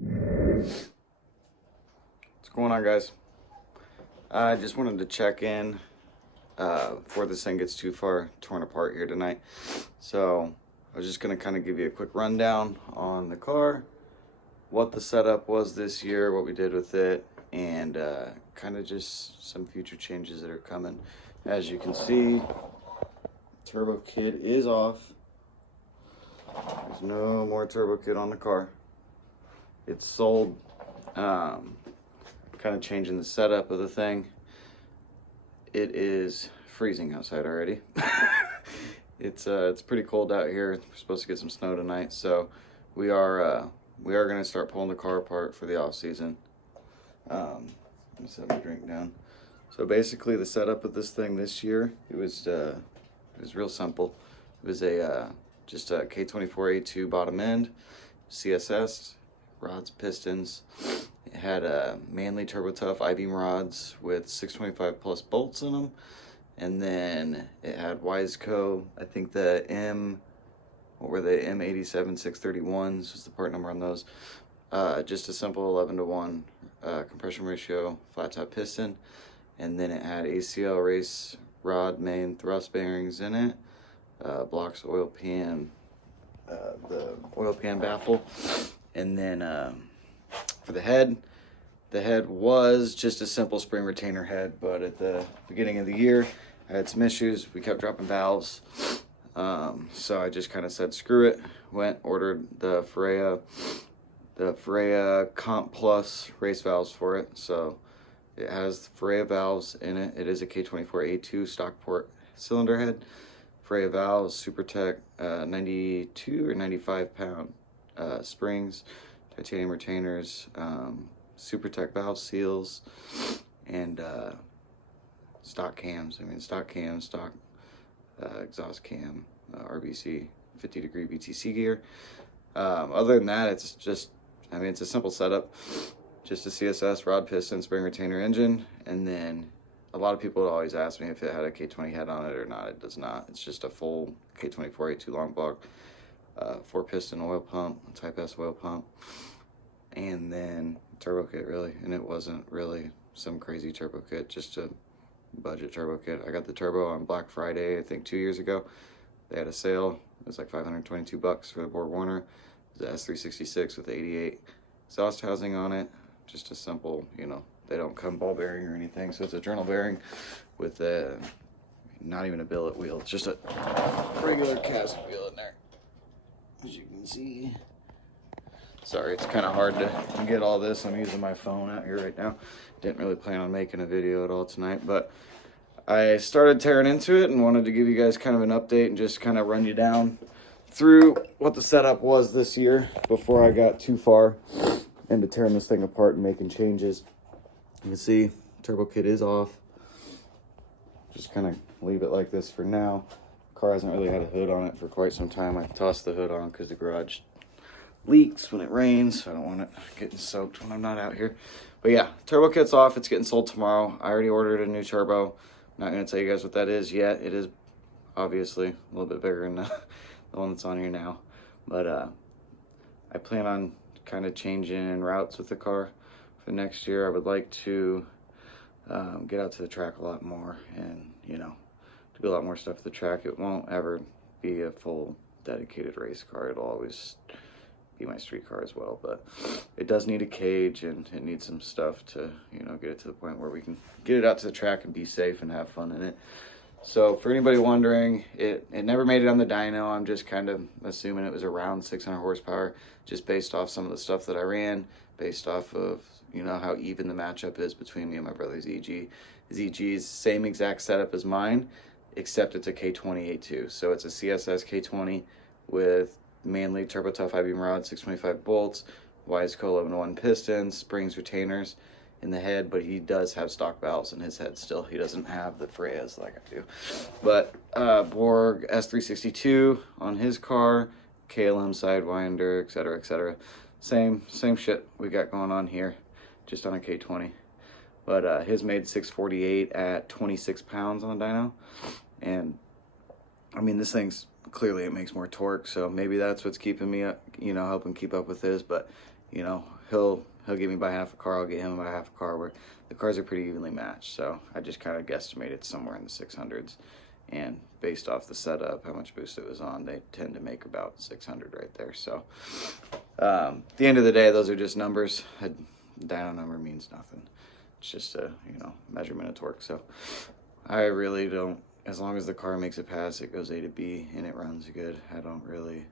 What's going on, guys? I just wanted to check in before this thing gets too far torn apart here tonight. So I was just going to kind of give you a quick rundown on the car, what the setup was this year, what we did with it, and kind of just some future changes that are coming. As you can see, turbo kit is off. There's no more turbo kit on the car. It's sold. Kind of changing the setup of the thing. It is freezing outside already. It's pretty cold out here. We're supposed to get some snow tonight, so we are going to start pulling the car apart for the off season. Let me set my drink down. So basically, the setup of this thing this year, it was real simple. It was just a k24a2 bottom end, CSS, rods, pistons. It had Manley Turbo Tough I-beam rods with 625 plus bolts in them, and then it had Wiseco. I think the M87 631s was the part number on those. Just a simple 11:1 compression ratio flat top piston, and then it had ACL race rod main thrust bearings in it. Blocks oil pan, the oil pan baffle, and then for the head was just a simple spring retainer head, but at the beginning of the year I had some issues. We kept dropping valves, so I just kind of said screw it, ordered the Ferrea Comp Plus race valves for it. So it has Ferrea valves in it. It is a K24A2 stock port cylinder head. Ferrea valves, SuperTech 92 or 95 pound springs, titanium retainers, SuperTech valve seals, and stock cams. Stock exhaust cam, RBC 50-degree BTC gear. Other than that, it's just, it's a simple setup. Just a CSS, rod, piston, spring retainer engine, and then a lot of people would always ask me if it had a K20 head on it or not. It does not. It's just a full K24A2 long block, 4-piston oil pump, Type S oil pump, and then turbo kit, really. And it wasn't really some crazy turbo kit, just a budget turbo kit. I got the turbo on Black Friday, I think 2 years ago. They had a sale. It was like $522 for the Borg Warner. It was the S366 with 88 exhaust housing on it. Just a simple, they don't come ball bearing or anything, so it's a journal bearing with not even a billet wheel. It's just a regular cast wheel in there, as you can see. Sorry, it's kind of hard to get all this. I'm using my phone out here right now. Didn't really plan on making a video at all tonight, but I started tearing into it and wanted to give you guys kind of an update and just kind of run you down through what the setup was this year before I got too far into tearing this thing apart and making changes. You can see turbo kit is off. Just kind of leave it like this for now. Car hasn't really had a hood on it for quite some time. I tossed the hood on because the garage leaks when it rains, so I don't want it getting soaked when I'm not out here. But yeah, turbo kit's off. It's getting sold tomorrow. I already ordered a new turbo. I'm not going to tell you guys what that is yet. It is obviously a little bit bigger than the one that's on here now. But I plan on kind of changing routes with the car for next year. I would like to get out to the track a lot more and, do a lot more stuff at the track. It won't ever be a full dedicated race car. It'll always be my street car as well, but it does need a cage and it needs some stuff to, get it to the point where we can get it out to the track and be safe and have fun in it. So for anybody wondering, it never made it on the dyno. I'm just kind of assuming it was around 600 horsepower, just based off some of the stuff that I ran, based off of, how even the matchup is between me and my brother's EG. His EG is same exact setup as mine, except it's a K20A2. So it's a CSS K20 with Manley Turbo Tough I-beam rod, 625 bolts, Wiseco 11:1 pistons, springs, retainers in the head, but he does have stock valves in his head still. He doesn't have the Ferreas like I do. But Borg S362 on his car, KLM Sidewinder, etc., etc. Same shit we got going on here, just on a K20. But his made 648 at 26 pounds on the dyno. And this thing's clearly, it makes more torque, so maybe that's what's keeping me up, helping keep up with his. But you know, he'll get me by half a car, I'll get him by half a car, where the cars are pretty evenly matched. So I just kind of guesstimated somewhere in the 600s, and based off the setup, how much boost it was on, they tend to make about 600 right there. So at the end of the day, those are just numbers. A dyno number means nothing. It's just a, you know, measurement of torque. So I really don't, as long as the car makes it pass, it goes A to B and it runs good, I don't really,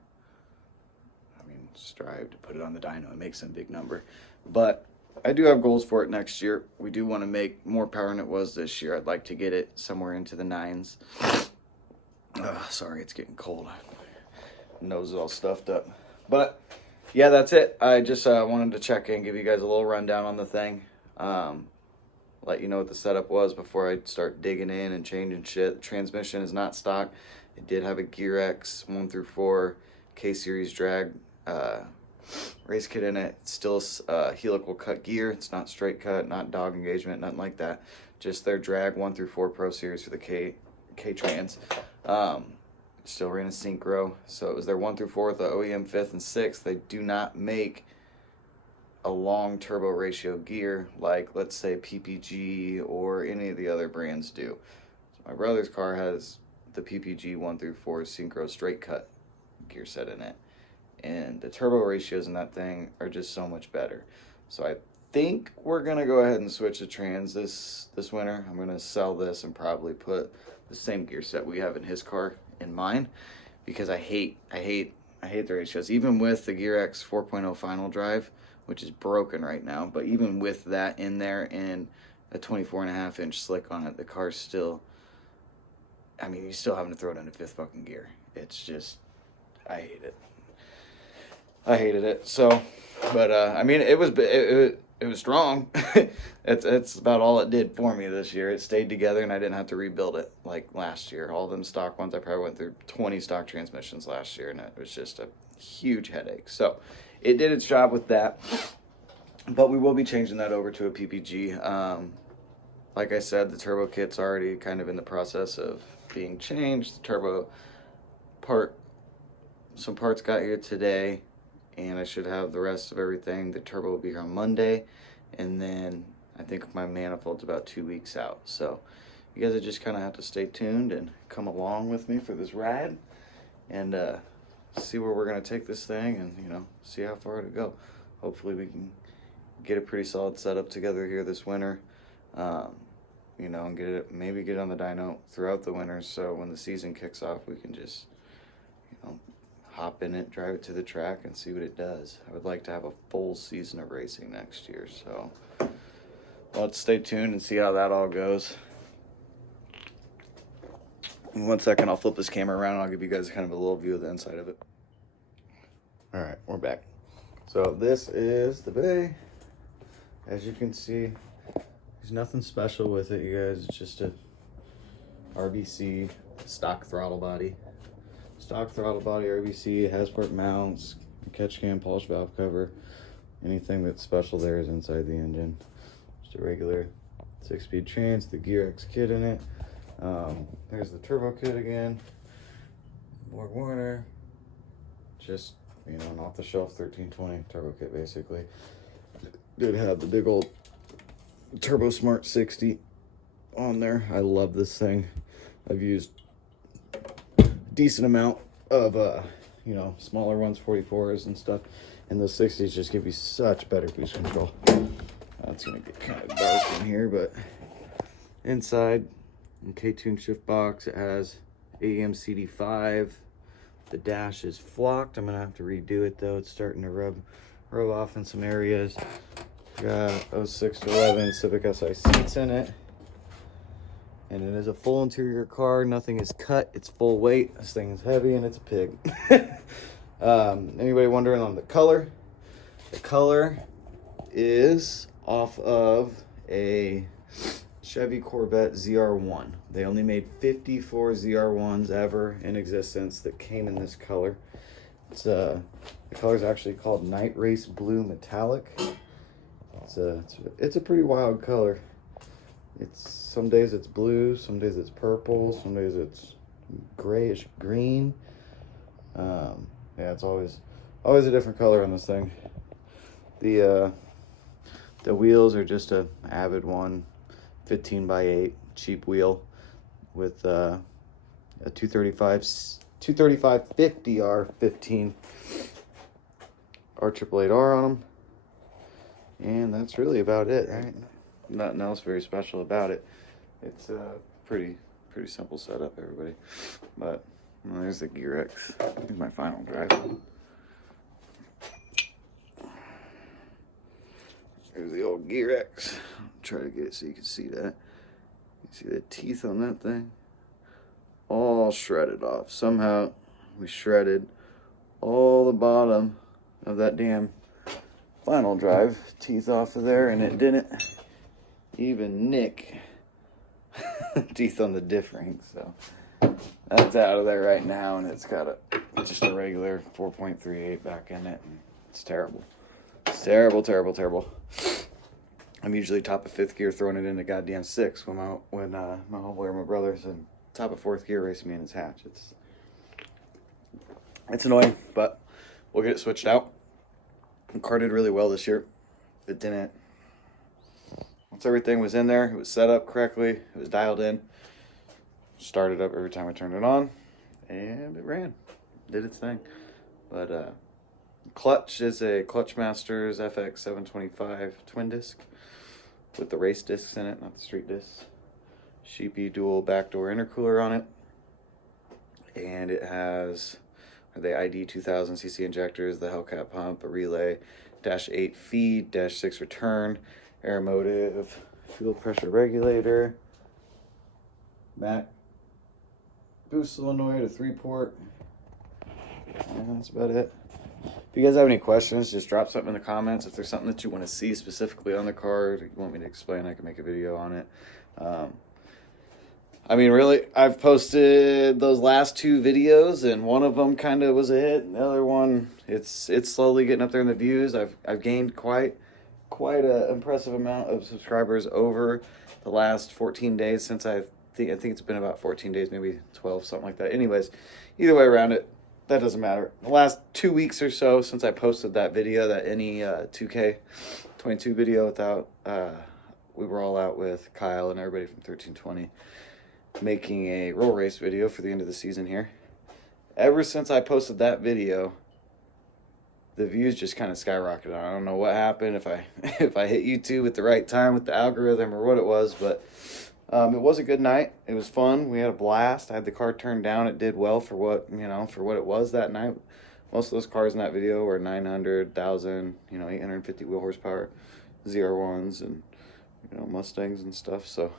I mean, strive to put it on the dyno and make some big number. But I do have goals for it next year. We do want to make more power than it was this year. I'd like to get it somewhere into the 9s. Sorry, it's getting cold. Nose is all stuffed up. But yeah, that's it. I just wanted to check in, give you guys a little rundown on the thing. Let you know what the setup was before I start digging in and changing shit. The transmission is not stock. It did have a Gear X 1 through 4 K-Series drag race kit in it. It's still helical cut gear. It's not straight cut, not dog engagement, nothing like that. Just their drag 1 through 4 Pro Series for the K-Trans. Still ran a synchro. So it was their 1 through 4 with the OEM 5th and 6th. They do not make a long turbo ratio gear like, let's say, PPG or any of the other brands do. So my brother's car has the PPG 1 through 4 synchro straight cut gear set in it, and the turbo ratios in that thing are just so much better. So I think we're gonna go ahead and switch to trans this winter. I'm gonna sell this and probably put the same gear set we have in his car in mine, because I hate the ratios. Even with the Gear X 4.0 final drive, which is broken right now, but even with that in there and a 24.5-inch slick on it, the car's still, I mean, you still having to throw it into 5th fucking gear. It's just, I hate it. I hated it. So, but I mean, it was strong. It's about all it did for me this year. It stayed together and I didn't have to rebuild it like last year. All them stock ones, I probably went through 20 stock transmissions last year, and it was just a huge headache. So it did its job with that, but we will be changing that over to a PPG. Like I said, the turbo kit's already kind of in the process of being changed. The turbo some parts got here today, and I should have the rest of everything. The turbo will be here on Monday, and then I think my manifold's about 2 weeks out. So you guys just kind of have to stay tuned and come along with me for this ride, and see where we're going to take this thing, and, you know, see how far to go. Hopefully we can get a pretty solid setup together here this winter, you know, and maybe get on the dyno throughout the winter, so when the season kicks off we can just, you know, hop in it, drive it to the track, and see what it does. I would like to have a full season of racing next year, so let's stay tuned and see how that all goes. In 1 second, I'll flip this camera around and I'll give you guys kind of a little view of the inside of it. All right, we're back. So this is the bay. As you can see, there's nothing special with it, you guys. It's just a RBC stock throttle body. Stock throttle body RBC, has part mounts, catch cam, polish valve cover. Anything that's special there is inside the engine. Just a regular 6-speed trans, the Gear X kit in it. There's the turbo kit again. Borg Warner. Just, you know, an off-the-shelf 1320 turbo kit, basically. Did have the big old Turbo Smart 60 on there. I love this thing. I've used a decent amount of, you know, smaller ones, 44s and stuff. And those 60s just give you such better boost control. It's going to get kind of dark in here, but inside, in K-Tune shift box, it has AEM CD5. The dash is flocked. I'm going to have to redo it, though. It's starting to rub off in some areas. Got 06 to 11 Civic SI seats in it. And it is a full interior car. Nothing is cut. It's full weight. This thing is heavy, and it's a pig. Anybody wondering on the color? The color is off of a Chevy Corvette ZR1. They only made 54 ZR1s ever in existence that came in this color. It's the color is actually called Night Race Blue Metallic. It's a pretty wild color. It's some days it's blue, some days it's purple, some days it's grayish green. Yeah, it's always a different color on this thing. The wheels are just a Avid one, 15x8 cheap wheel with a 235 50R15 R888R on them, and that's really about it, right? Nothing else very special about it. It's a pretty simple setup, everybody. But well, there's the Gear X. Here's my final drive. There's the old Gear X. I'll try to get it so you can see that. You see the teeth on that thing? All shredded off. Somehow we shredded all the bottom of that damn final drive teeth off of there, and it didn't even nick teeth on the diff ring. So that's out of there right now, and it's got just a regular 4.38 back in it, and it's terrible. It's terrible, terrible, terrible. I'm usually top of 5th gear throwing it into goddamn 6 when my homeboy or my brother's in top of 4th gear racing me in his hatch. It's annoying, but we'll get it switched out. The car did really well this year. It didn't. Once everything was in there, it was set up correctly, it was dialed in, started up every time I turned it on, and it ran. Did its thing. But clutch is a Clutchmasters FX 725 twin disc with the race discs in it, not the street discs. Sheepy dual backdoor intercooler on it, and it has the ID 2000cc injectors, the Hellcat pump, a relay, -8 feed, -6 return, Aeromotive fuel pressure regulator, Mac boost solenoid, a 3-port, and that's about it. If you guys have any questions, just drop something in the comments. If there's something that you want to see specifically on the car, or you want me to explain, I can make a video on it. I mean, really, I've posted those last 2 videos, and one of them kind of was a hit, and the other one, it's slowly getting up there in the views. I've gained quite an impressive amount of subscribers over the last 14 days since I think it's been about 14 days, maybe 12, something like that. Anyways, either way around it, that doesn't matter. The last 2 weeks or so since I posted that video, that any 2K22 video without, we were all out with Kyle and everybody from 1320 making a roll race video for the end of the season here. Ever since I posted that video, the views just kind of skyrocketed. I don't know what happened, if I hit YouTube at the right time with the algorithm or what it was, but it was a good night. It was fun. We had a blast. I had the car turned down. It did well for what it was that night. Most of those cars in that video were 900, 1,000, 850 wheel horsepower, ZR1s, and Mustangs and stuff. So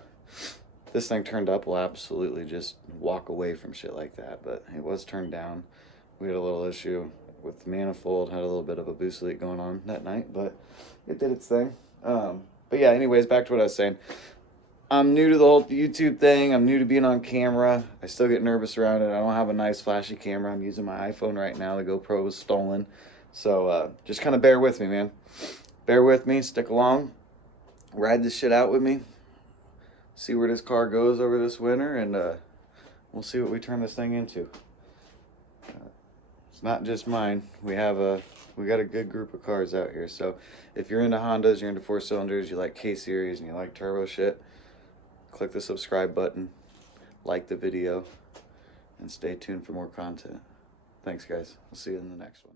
this thing turned up will absolutely just walk away from shit like that, but it was turned down. We had a little issue with the manifold, had a little bit of a boost leak going on that night, but it did its thing. But yeah, anyways, back to what I was saying. I'm new to the whole YouTube thing. I'm new to being on camera. I still get nervous around it. I don't have a nice flashy camera. I'm using my iPhone right now. The GoPro was stolen. So just kind of bear with me, man. Bear with me. Stick along. Ride this shit out with me. See where this car goes over this winter, and we'll see what we turn this thing into. It's not just mine. We got a good group of cars out here. So if you're into Hondas, you're into 4-cylinders, you like K-Series, and you like turbo shit, click the subscribe button, like the video, and stay tuned for more content. Thanks, guys. I'll see you in the next one.